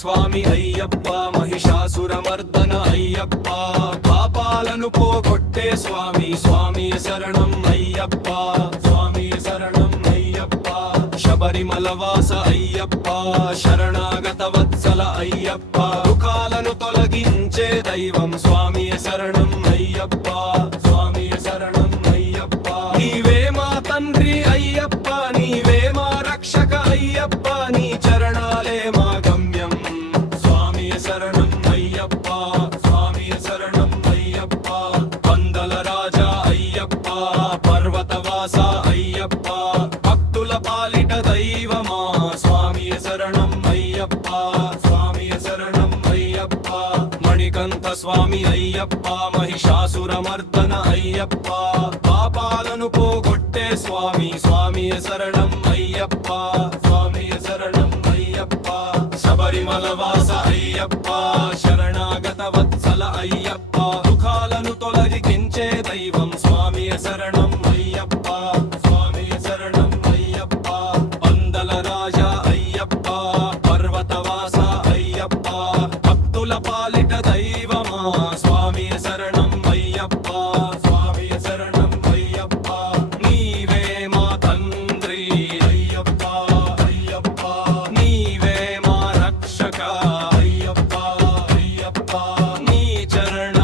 స్వామి అయ్యప్ప మహిషాసురమర్దన అయ్యప్ప పాపాలను పోగొట్టే స్వామి స్వామి శరణం అయ్యప్ప స్వామి శరణం అయ్యప్ప శబరిమల వాస అయ్యప్ప శరణాగత వత్సల అయ్యప్ప దుఃఖాలను తొలగించే దైవం స్వామి శరణం అయ్యప్ప స్వామి శరణం అయ్యప్ప నీవే మా తండ్రి అయ్యప్ప నీవే మా రక్షక అయ్యప్ప నీ చరణాలే మా గమ్యం స్వామి శరణం అయ్యప్ప స్వామి శరణం అయ్యప్ప పందల రాజా అయ్యప్ప పర్వతవాస అయ్యప్ప భక్తుల పాలిట దైవమా స్వామి శరణం అయ్యప్ప స్వామి శరణం అయ్యప్ప మణికంఠ స్వామి అయ్యప్ప మహిషాసురమర్దన అయ్యప్ప పాపాలను పోగొట్టే స్వామి స్వామి శరణం అయ్యప్ప స్వామి శరణం అయ్యప్ప శబరిమల వాస అయ్యప్ప శరణాగత వత్సల అయ్యప్ప దుఃఖాలను తొలగించే దైవం స్వామి శరణం అయ్యప్ప స్వామి శరణం అయ్యప్ప పందల రాజా అయ్యప్ప పర్వతవాస అయ్యప్ప భక్తుల పాలిట దైవమా స్వామి శరణం అయ్యప్ప స్వామి శరణం అయ్యప్ప నీవే మా తండ్రి అయ్యప్ప అయ్యప్ప నీవే మా రక్షక అయ్యప్ప అయ్యప్ప నీ చరణ